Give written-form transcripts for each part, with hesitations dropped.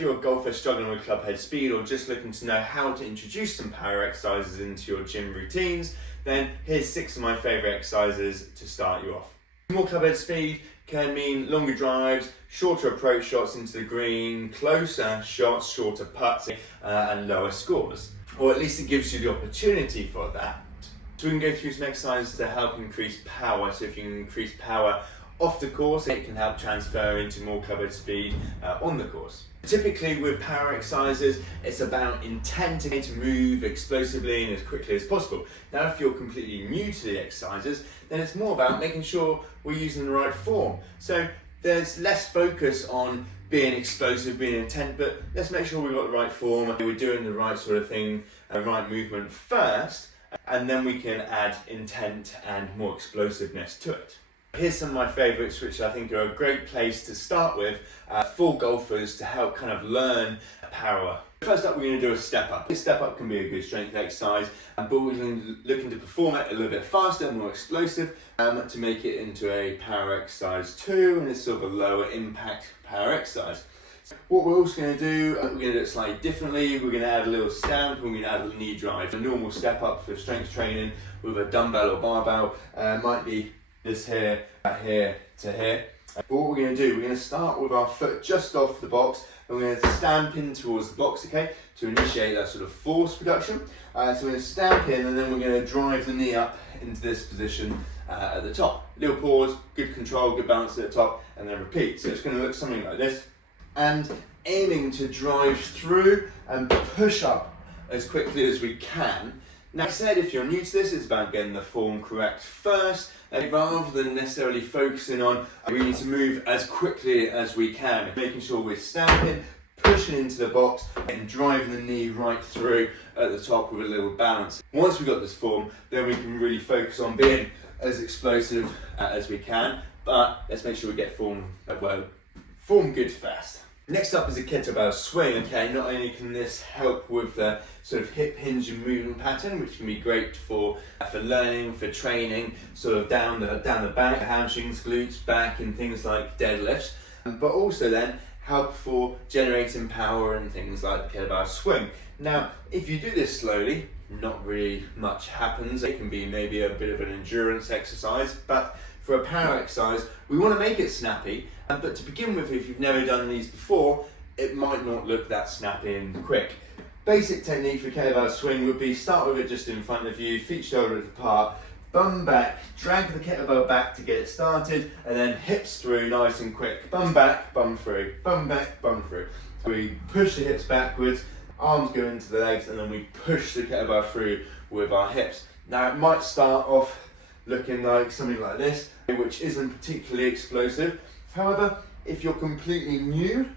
if you're a golfer struggling with club head speed or just looking to know how to introduce some power exercises into your gym routines, then here's 6 of my favourite exercises to start you off. More club head speed can mean longer drives, shorter approach shots into the green, closer shots, shorter putts, and lower scores. Or at least it gives you the opportunity for that. So we can go through some exercises to help increase power. So if you can increase power off the course, it can help transfer into more club head speed on the course. Typically with power exercises, it's about intent to move explosively and as quickly as possible. Now if you're completely new to the exercises, then it's more about making sure we're using the right form. So there's less focus on being explosive, being intent, but let's make sure we've got the right form, we're doing the right sort of thing, right movement first, and then we can add intent and more explosiveness to it. Here's some of my favourites, which I think are a great place to start with for golfers to help kind of learn power. First up, we're going to do a step up. This step up can be a good strength exercise, but we're looking to perform it a little bit faster and more explosive to make it into a power exercise too, and it's sort of a lower impact power exercise. What we're also going to do, we're going to do it slightly differently. We're going to add a little stamp, and we're going to add a knee drive. A normal step up for strength training with a dumbbell or barbell might be this here to here. But what we're going to do, we're going to start with our foot just off the box, and we're going to stamp in towards the box, okay, to initiate that sort of force production. So we're going to stamp in, and then we're going to drive the knee up into this position at the top. Little pause, good control, good balance at the top, and then repeat. So it's going to look something like this. And aiming to drive through and push up as quickly as we can. Now, like I said, if you're new to this, it's about getting the form correct first, rather than necessarily focusing on we need to move as quickly as we can, making sure we're stamping, pushing into the box, and driving the knee right through at the top with a little balance. Once we've got this form, then we can really focus on being as explosive as we can, but let's make sure we get form good first. Next up is a kettlebell swing. Okay, not only can this help with the sort of hip hinge and movement pattern, which can be great for learning, for training, sort of down the back, hamstrings, glutes, back, and things like deadlifts, but also then help for generating power and things like the kettlebell swing. Now, if you do this slowly, not really much happens. It can be maybe a bit of an endurance exercise, but for a power exercise, we want to make it snappy. But to begin with, if you've never done these before, it might not look that snappy and quick. Basic technique for kettlebell swing would be start with it just in front of you, feet shoulder width apart, bum back, drag the kettlebell back to get it started, and then hips through nice and quick. Bum back, bum through, bum back, bum through. So we push the hips backwards, arms go into the legs, and then we push the kettlebell through with our hips. Now it might start off looking like something like this, which isn't particularly explosive. However, if you're completely new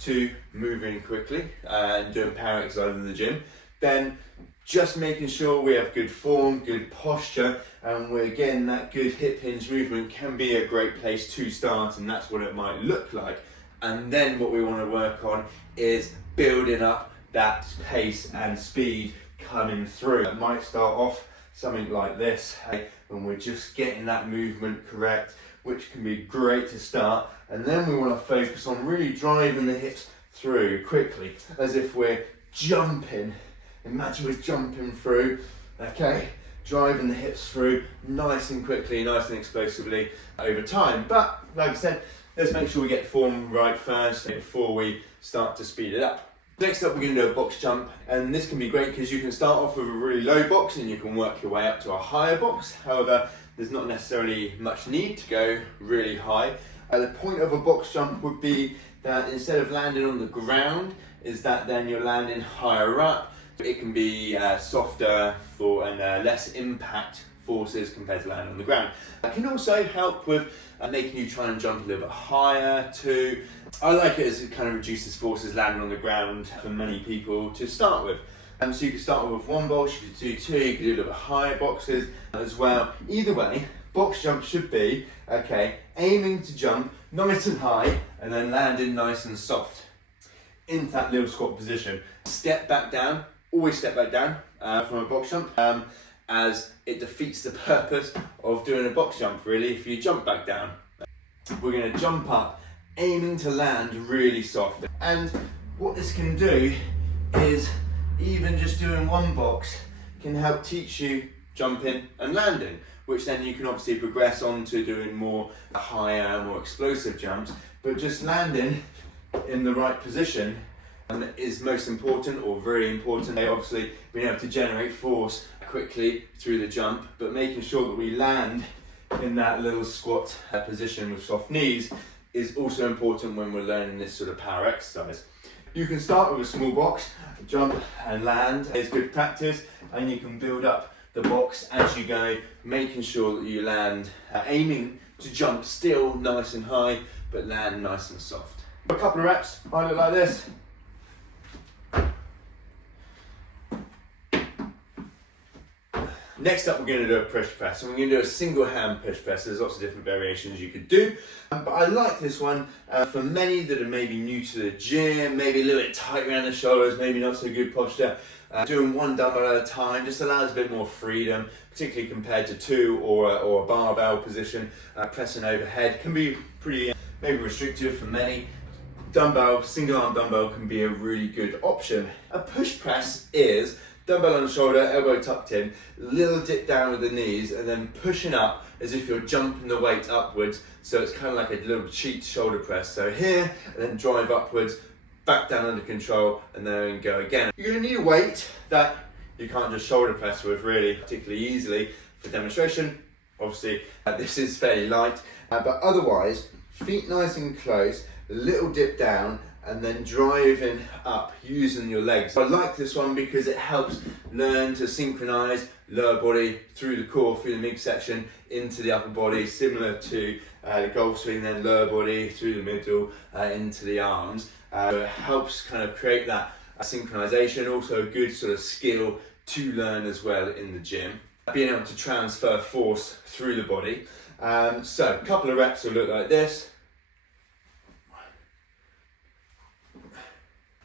to moving quickly and doing power exercise in the gym, then just making sure we have good form, good posture, and we're getting that good hip hinge movement can be a great place to start, and that's what it might look like. And then what we want to work on is building up that pace and speed coming through. It might start off something like this, and we're just getting that movement correct, which can be great to start, and then we want to focus on really driving the hips through quickly, as if we're jumping. Imagine we're jumping through, okay, driving the hips through nice and quickly, nice and explosively over time. But like I said, let's make sure we get form right first before we start to speed it up. Next up, we're going to do a box jump, and this can be great because you can start off with a really low box and you can work your way up to a higher box. However, there's not necessarily much need to go really high. The point of a box jump would be that instead of landing on the ground, is that then you're landing higher up. It can be softer for and less impact forces compared to landing on the ground. It can also help with making you try and jump a little bit higher too. I like it as it kind of reduces forces landing on the ground for many people to start with. So you can start with one box, you could do two, you could do a little bit higher boxes as well. Either way, box jump should be, okay, aiming to jump nice and high and then landing nice and soft into that little squat position. Step back down, always step back down from a box jump, as it defeats the purpose of doing a box jump really if you jump back down. We're going to jump up, aiming to land really soft. And what this can do is even just doing one box can help teach you jumping and landing, which then you can obviously progress on to doing more higher, more explosive jumps. But just landing in the right position is most important, or very important. Obviously being able to generate force quickly through the jump, but making sure that we land in that little squat position with soft knees is also important when we're learning this sort of power exercise. You can start with a small box, jump and land is good practice, and you can build up the box as you go, making sure that you land, aiming to jump still nice and high, but land nice and soft. A couple of reps, I look like this. Next up, we're going to do a push press, and we're going to do a single hand push press. There's lots of different variations you could do, but I like this one for many that are maybe new to the gym, maybe a little bit tight around the shoulders, maybe not so good posture. Doing one dumbbell at a time just allows a bit more freedom, particularly compared to two or a barbell position. Pressing overhead can be pretty maybe restrictive for many. Dumbbell, single arm dumbbell can be a really good option. A push press is dumbbell on the shoulder, elbow tucked in, little dip down with the knees, and then pushing up as if you're jumping the weight upwards. So it's kind of like a little cheat shoulder press. So here, and then drive upwards, back down under control, and then go again. You're going to need a weight that you can't just shoulder press with really particularly easily. For demonstration, obviously this is fairly light, but otherwise feet nice and close, a little dip down, and then driving up using your legs. I like this one because it helps learn to synchronize lower body through the core, through the midsection, into the upper body, similar to the golf swing, then lower body through the middle, into the arms. So it helps kind of create that synchronization, also a good sort of skill to learn as well in the gym. Being able to transfer force through the body. So a couple of reps will look like this.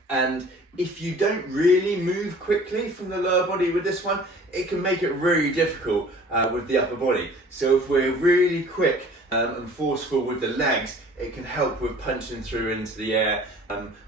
And if you don't really move quickly from the lower body with this one, it can make it really difficult with the upper body. So if we're really quick and forceful with the legs, it can help with punching through into the air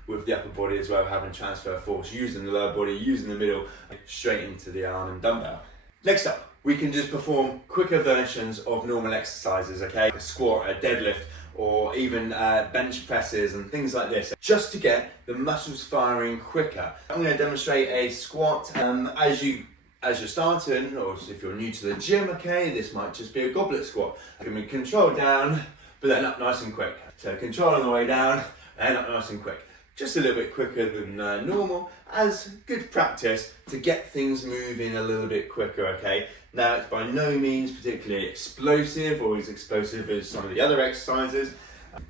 with the upper body as well, having transfer force, using the lower body, using the middle, straight into the arm and dumbbell. Next up, we can just perform quicker versions of normal exercises, okay? A squat, a deadlift, or even bench presses and things like this, just to get the muscles firing quicker. I'm going to demonstrate a squat as you're starting, or if you're new to the gym, okay, this might just be a goblet squat. It can be control down, but then up nice and quick. So control on the way down, and up nice and quick. Just a little bit quicker than normal, as good practice to get things moving a little bit quicker, okay? Now, it's by no means particularly explosive or as explosive as some of the other exercises,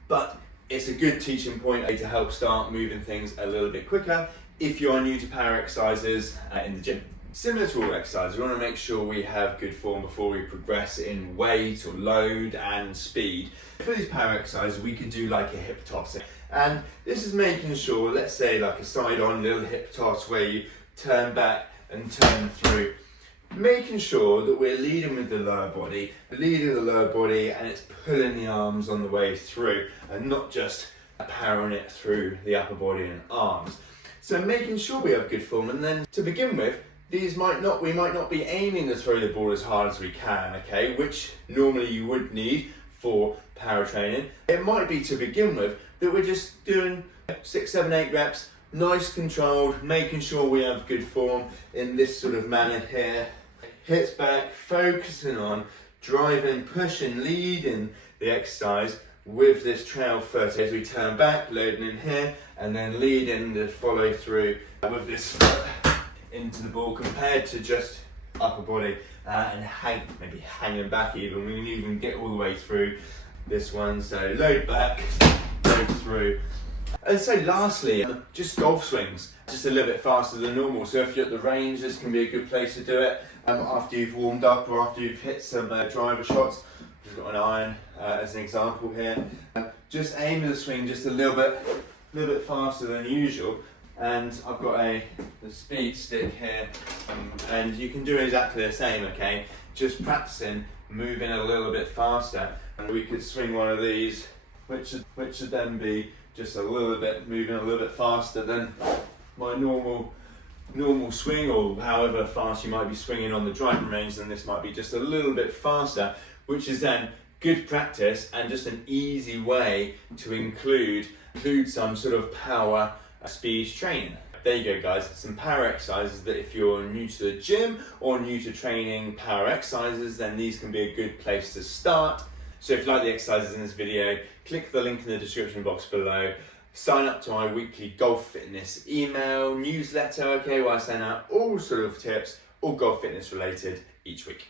but it's a good teaching point to help start moving things a little bit quicker if you are new to power exercises in the gym. Similar to all exercises, we want to make sure we have good form before we progress in weight or load and speed. For these power exercises, we could do like a hip toss. And this is making sure, let's say like a side-on little hip toss where you turn back and turn through. Making sure that we're leading with the lower body, and it's pulling the arms on the way through and not just powering it through the upper body and arms. So making sure we have good form, and then to begin with, we might not be aiming to throw the ball as hard as we can, okay, which normally you would need for power training. It might be to begin with that we're just doing 6, 7, 8 reps, nice controlled, making sure we have good form in this sort of manner here. Hips back, focusing on driving, pushing, leading the exercise with this trail first. As we turn back, loading in here, and then leading the follow through with this foot into the ball, compared to just upper body and maybe hanging back even. We can even get all the way through this one. So load back, load through. And so lastly, just golf swings, just a little bit faster than normal. So if you're at the range, this can be a good place to do it. After you've warmed up or after you've hit some driver shots. Just got an iron as an example here. Just aim the swing just a little bit faster than usual. And I've got the speed stick here, and you can do exactly the same, okay? Just practicing moving a little bit faster, and we could swing one of these, which would then be just a little bit, moving a little bit faster than my normal swing, or however fast you might be swinging on the driving range, then this might be just a little bit faster, which is then good practice and just an easy way to include some sort of power speed training. There you go, guys, some power exercises that if you're new to the gym or new to training power exercises, then these can be a good place to start. So if you like the exercises in this video, click the link in the description box below. Sign up to my weekly golf fitness email newsletter, okay, where I send out all sort of tips, all golf fitness related each week.